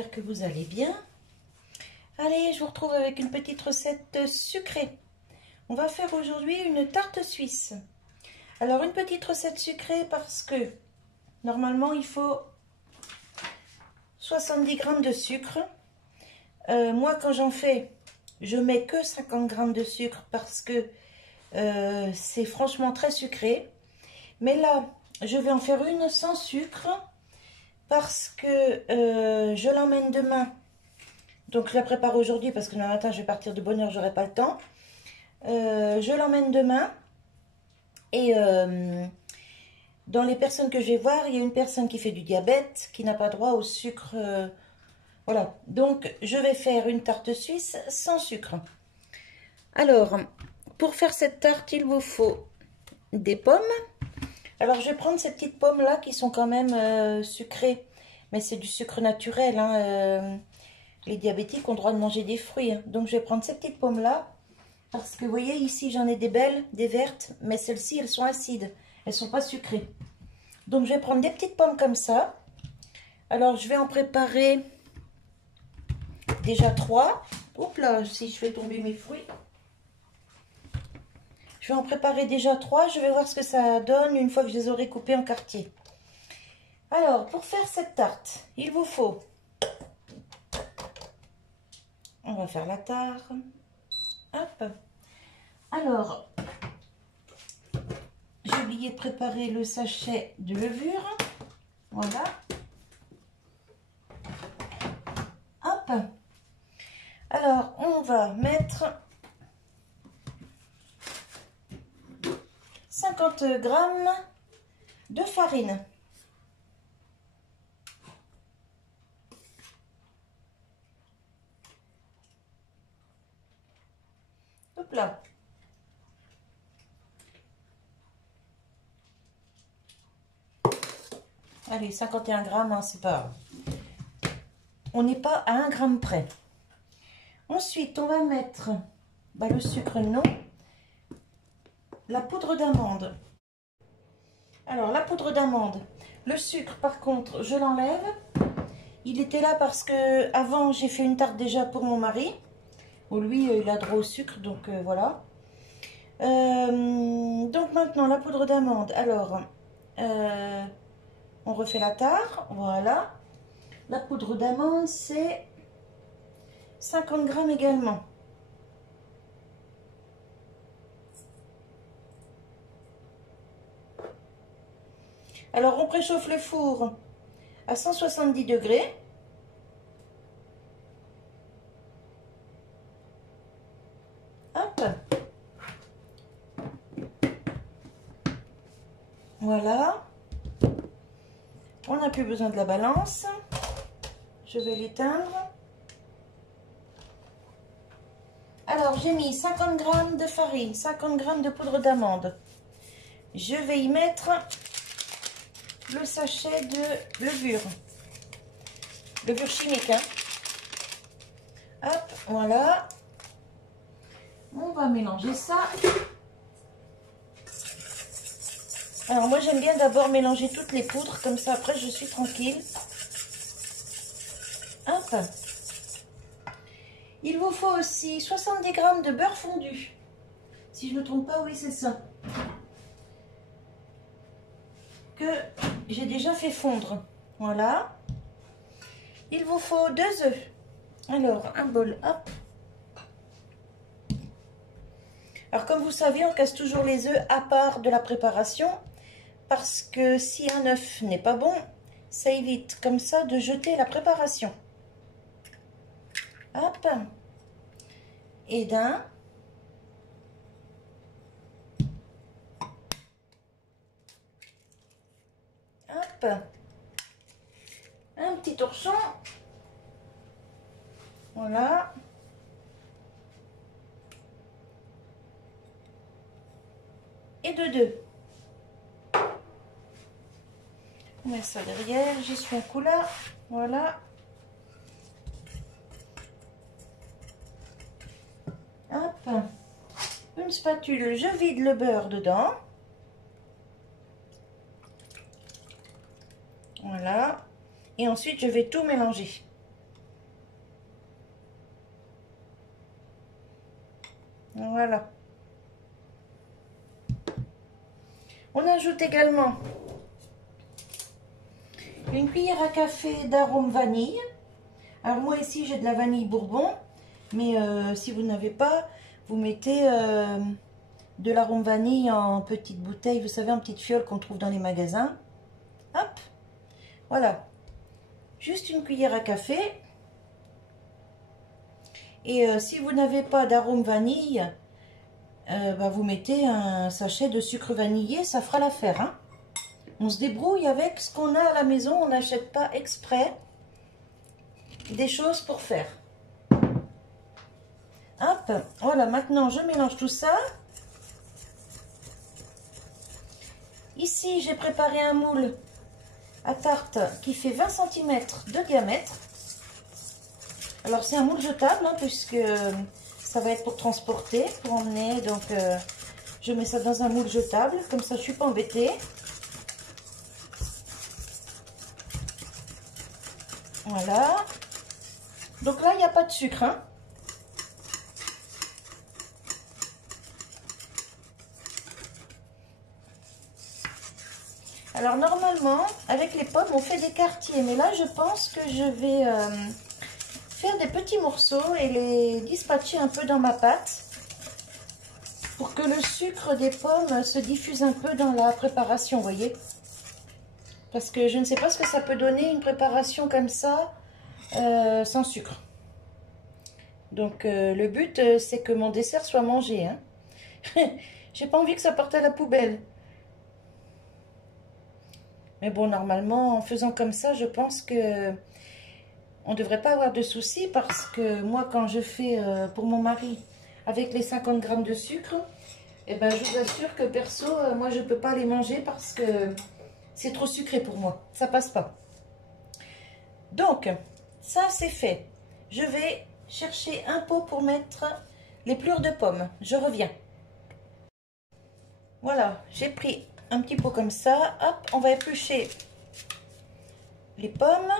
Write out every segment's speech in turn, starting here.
j'espère que vous allez bien. Allez, je vous retrouve avec une petite recette sucrée. On va faire aujourd'hui une tarte suisse. Alors, une petite recette sucrée parce que normalement, il faut 70 g de sucre. Moi, quand j'en fais, je mets que 50 g de sucre parce que c'est franchement très sucré. Mais là, je vais en faire une sans sucre parce que je l'emmène demain. Donc, je la prépare aujourd'hui parce que demain matin, je vais partir de bonne heure, j'aurai pas le temps. Je l'emmène demain. Et dans les personnes que je vais voir, il y a une personne qui fait du diabète, qui n'a pas droit au sucre. Voilà. Donc, je vais faire une tarte suisse sans sucre. Alors, pour faire cette tarte, il vous faut des pommes. Alors, je vais prendre ces petites pommes-là qui sont quand même sucrées. Mais c'est du sucre naturel. Hein, les diabétiques ont le droit de manger des fruits. Hein. Donc, je vais prendre ces petites pommes-là. Parce que vous voyez, ici, j'en ai des belles, des vertes. Mais celles-ci, elles sont acides. Elles ne sont pas sucrées. Donc, je vais prendre des petites pommes comme ça. Alors, je vais en préparer déjà 3. Oups là, si je fais tomber mes fruits. Je vais en préparer déjà 3. Je vais voir ce que ça donne une fois que je les aurai coupés en quartiers. Alors, pour faire cette tarte, il vous faut... On va faire la tare. Hop. Alors, j'ai oublié de préparer le sachet de levure. Voilà. Hop. Alors, on va mettre 50 g de farine. Hop là. Allez, 51 g, hein, c'est pas... On n'est pas à 1 gramme près. Ensuite, on va mettre le sucre, non. La poudre d'amande. Alors, la poudre d'amande. Le sucre, par contre, je l'enlève. Il était là parce que avant j'ai fait une tarte déjà pour mon mari. Où lui, il a droit au sucre, donc voilà. Donc maintenant, la poudre d'amande. Alors, on refait la tare. Voilà. La poudre d'amande, c'est 50 g également. Alors, on préchauffe le four à 170 degrés. Hop. Voilà. On n'a plus besoin de la balance. Je vais l'éteindre. Alors, j'ai mis 50 g de farine, 50 g de poudre d'amande. Je vais y mettre le sachet de levure. Levure chimique, hein. Hop, voilà. On va mélanger ça. Alors, moi, j'aime bien d'abord mélanger toutes les poudres. Comme ça, après, je suis tranquille. Hop. Il vous faut aussi 70 g de beurre fondu. Si je ne me trompe pas, oui, c'est ça. Que j'ai déjà fait fondre. Voilà. Il vous faut 2 œufs. Alors, un bol, hop. Alors, comme vous savez, on casse toujours les œufs à part de la préparation. Parce que si un œuf n'est pas bon, ça évite comme ça de jeter la préparation. Hop. Et d'un. Hop. Un petit torchon. Voilà. Et de 2. On met ça derrière. J'y suis un coup là. Voilà. Hop. Une spatule, je vide le beurre dedans. Voilà. Et ensuite, je vais tout mélanger. Voilà. On ajoute également une cuillère à café d'arôme vanille. Alors moi ici j'ai de la vanille bourbon, mais si vous n'avez pas, vous mettez de l'arôme vanille en petite bouteille, vous savez, en petite fiole qu'on trouve dans les magasins. Hop, voilà. Juste une cuillère à café. Et si vous n'avez pas d'arôme vanille, vous mettez un sachet de sucre vanillé, ça fera l'affaire. Hein. On se débrouille avec ce qu'on a à la maison, on n'achète pas exprès des choses pour faire. Hop, voilà, maintenant je mélange tout ça. Ici, j'ai préparé un moule à tarte qui fait 20 cm de diamètre. Alors, c'est un moule jetable, hein, puisque ça va être pour transporter, pour emmener. Donc, je mets ça dans un moule jetable, comme ça je ne suis pas embêtée. Voilà. Donc là, il n'y a pas de sucre. Hein. Alors, normalement, avec les pommes, on fait des quartiers. Mais là, je pense que je vais faire des petits morceaux et les dispatcher un peu dans ma pâte pour que le sucre des pommes se diffuse un peu dans la préparation, vous voyez. Parce que je ne sais pas ce que ça peut donner une préparation comme ça sans sucre. Donc le but c'est que mon dessert soit mangé. Hein. J'ai pas envie que ça parte à la poubelle. Mais bon, normalement en faisant comme ça, je pense que on ne devrait pas avoir de soucis parce que moi quand je fais pour mon mari avec les 50 grammes de sucre, eh ben, je vous assure que perso, moi je ne peux pas les manger parce que c'est trop sucré pour moi. Ça passe pas. Donc, ça c'est fait. Je vais chercher un pot pour mettre les pelures de pommes. Je reviens. Voilà, j'ai pris un petit pot comme ça. Hop, on va éplucher les pommes.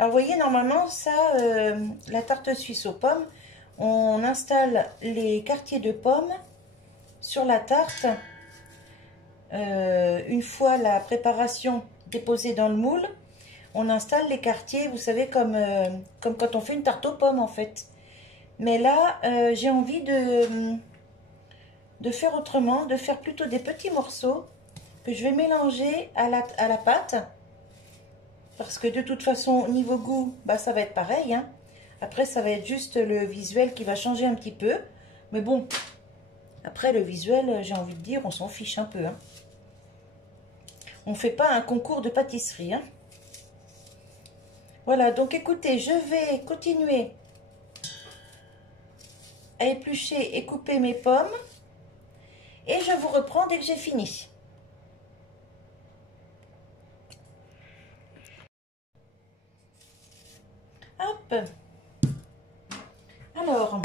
Alors, vous voyez, normalement, ça, la tarte suisse aux pommes, on installe les quartiers de pommes sur la tarte. Une fois la préparation déposée dans le moule, on installe les quartiers, vous savez, comme quand on fait une tarte aux pommes en fait. Mais là, j'ai envie de faire autrement, de faire plutôt des petits morceaux que je vais mélanger à la pâte. Parce que de toute façon, niveau goût, bah, ça va être pareil. Hein. Après, ça va être juste le visuel qui va changer un petit peu. Mais bon, après le visuel, j'ai envie de dire, on s'en fiche un peu. Hein. On ne fait pas un concours de pâtisserie. Hein. Voilà, donc écoutez, je vais continuer à éplucher et couper mes pommes. Et je vous reprends dès que j'ai fini. Hop. Alors,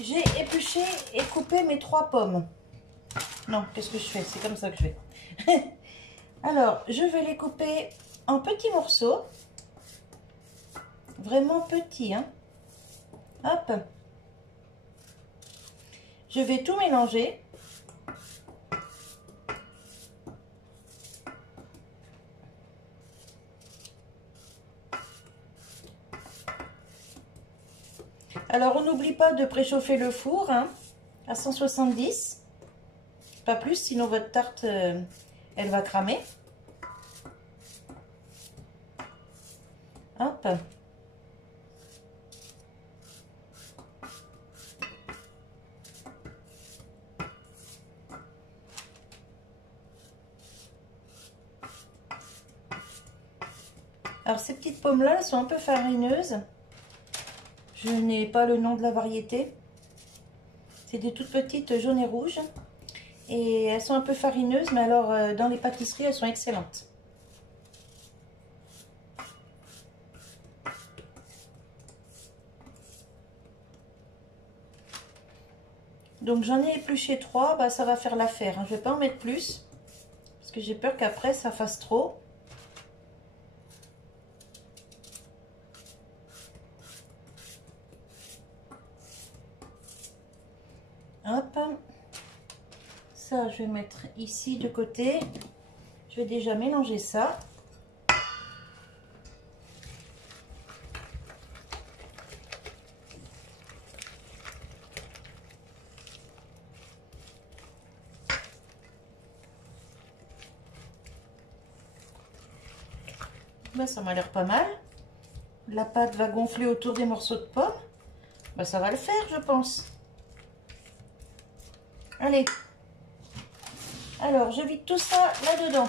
j'ai épluché et coupé mes 3 pommes. Non, qu'est-ce que je fais? C'est comme ça que je fais. Alors, je vais les couper en petits morceaux. Vraiment petits, hein. Hop. Je vais tout mélanger. Alors, on n'oublie pas de préchauffer le four hein, à 170. Pas plus, sinon votre tarte, elle va cramer. Hop. Alors, ces petites pommes-là, elles sont un peu farineuses. Je n'ai pas le nom de la variété. C'est des toutes petites jaunes et rouges. Et elles sont un peu farineuses, mais alors dans les pâtisseries, elles sont excellentes. Donc j'en ai épluché 3, bah, ça va faire l'affaire. Hein. Je vais pas en mettre plus. Parce que j'ai peur qu'après ça fasse trop. Hop. Ça, je vais mettre ici de côté. Je vais déjà mélanger ça. Ben, ça m'a l'air pas mal. La pâte va gonfler autour des morceaux de pommes. Ben, ça va le faire, je pense. Allez. Alors, je vide tout ça là-dedans.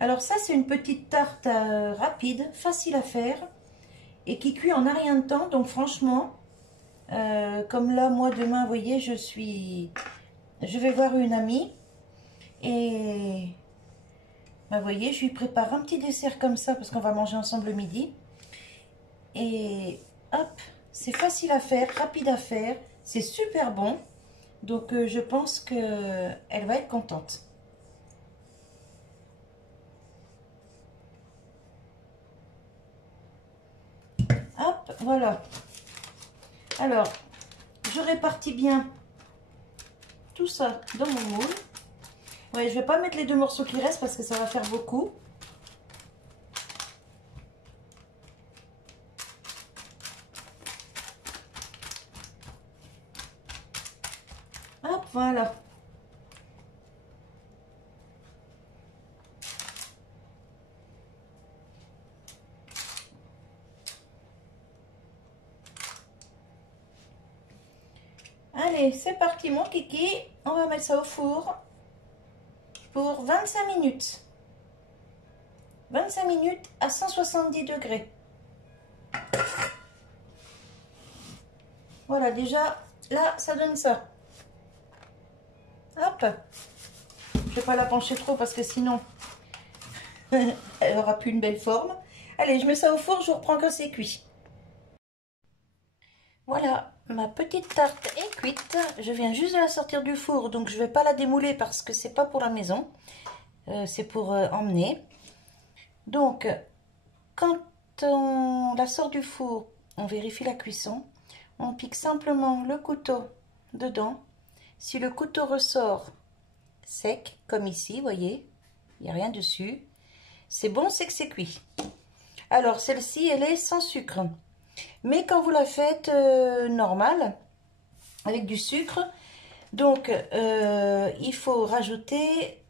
Alors ça, c'est une petite tarte rapide, facile à faire et qui cuit en un rien de temps. Donc franchement, comme là, moi demain, vous voyez, je vais voir une amie et bah, vous voyez, je lui prépare un petit dessert comme ça parce qu'on va manger ensemble le midi. Et hop, c'est facile à faire, rapide à faire, c'est super bon. Donc je pense qu'elle va être contente. Hop, voilà. Alors, je répartis bien tout ça dans mon moule. Ouais, je vais pas mettre les 2 morceaux qui restent parce que ça va faire beaucoup. Hop, voilà. Allez, c'est parti mon kiki. On va mettre ça au four pour 25 minutes. 25 minutes à 170 degrés. Voilà, déjà, là, ça donne ça. Hop. Je vais pas la pencher trop parce que sinon, elle aura plus une belle forme. Allez, je mets ça au four, je vous reprends quand c'est cuit. Voilà, ma petite tarte est cuite. Je viens juste de la sortir du four, donc je vais pas la démouler parce que c'est pas pour la maison. C'est pour emmener. Donc, quand on la sort du four, on vérifie la cuisson. On pique simplement le couteau dedans. Si le couteau ressort sec, comme ici, vous voyez, il n'y a rien dessus, c'est bon, c'est que c'est cuit. Alors, celle-ci, elle est sans sucre. Mais quand vous la faites normale, avec du sucre, donc il faut rajouter,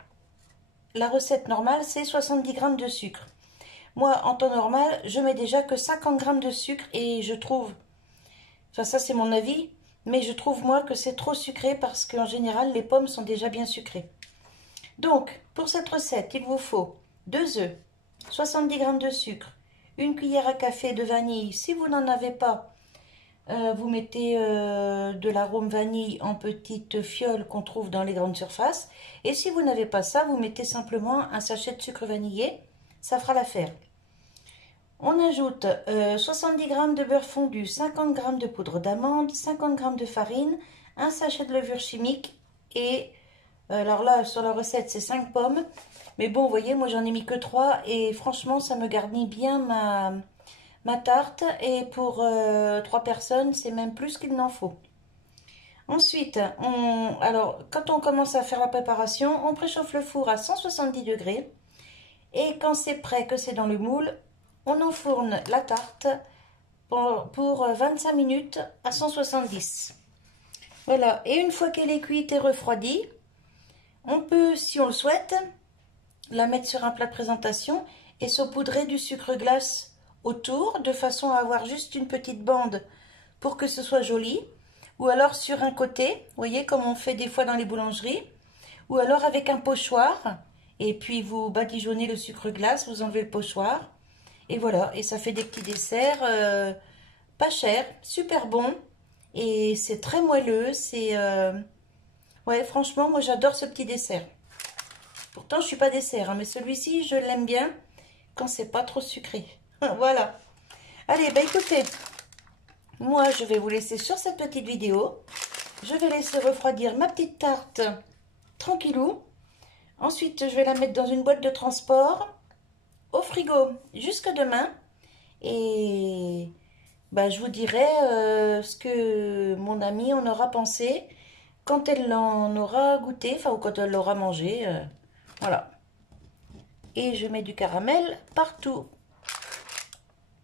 la recette normale, c'est 70 g de sucre. Moi, en temps normal, je mets déjà que 50 g de sucre et je trouve, enfin ça c'est mon avis, mais je trouve moi que c'est trop sucré parce qu'en général, les pommes sont déjà bien sucrées. Donc, pour cette recette, il vous faut 2 œufs, 70 g de sucre, une cuillère à café de vanille. Si vous n'en avez pas, vous mettez de l'arôme vanille en petite fiole qu'on trouve dans les grandes surfaces. Et si vous n'avez pas ça, vous mettez simplement un sachet de sucre vanillé. Ça fera l'affaire. On ajoute 70 g de beurre fondu, 50 g de poudre d'amande, 50 g de farine, un sachet de levure chimique et... alors là, sur la recette, c'est 5 pommes. Mais bon, vous voyez, moi, j'en ai mis que 3. Et franchement, ça me garnit bien ma tarte. Et pour 3 personnes, c'est même plus qu'il n'en faut. Ensuite, alors, quand on commence à faire la préparation, on préchauffe le four à 170 degrés. Et quand c'est prêt, que c'est dans le moule, on enfourne la tarte pour 25 minutes à 170. Voilà. Et une fois qu'elle est cuite et refroidie, on peut, si on le souhaite, la mettre sur un plat de présentation et saupoudrer du sucre glace autour, de façon à avoir juste une petite bande pour que ce soit joli. Ou alors sur un côté, vous voyez, comme on fait des fois dans les boulangeries. Ou alors avec un pochoir. Et puis vous badigeonnez le sucre glace, vous enlevez le pochoir. Et voilà, et ça fait des petits desserts pas chers, super bons. Et c'est très moelleux, c'est... ouais, franchement, moi j'adore ce petit dessert. Pourtant, je suis pas dessert, hein, mais celui-ci, je l'aime bien quand c'est pas trop sucré. Voilà. Allez, bah écoutez, moi, je vais vous laisser sur cette petite vidéo. Je vais laisser refroidir ma petite tarte tranquillou. Ensuite, je vais la mettre dans une boîte de transport au frigo jusque demain. Et bah, je vous dirai ce que mon amie en aura pensé quand elle en aura goûté, enfin, ou quand elle l'aura mangé. Voilà. Et je mets du caramel partout.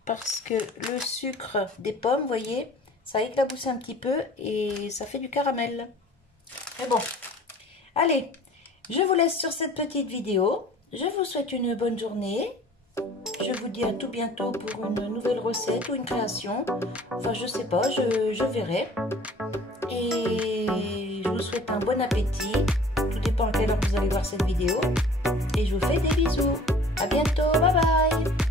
Parce que le sucre des pommes, vous voyez, ça éclabousse un petit peu et ça fait du caramel. Mais bon, allez, je vous laisse sur cette petite vidéo. Je vous souhaite une bonne journée. Je vous dis à tout bientôt pour une nouvelle recette ou une création. Enfin, je sais pas, je verrai. Et je vous souhaite un bon appétit. Tout dépend à quelle heure vous allez voir cette vidéo. Et je vous fais des bisous. À bientôt, bye bye.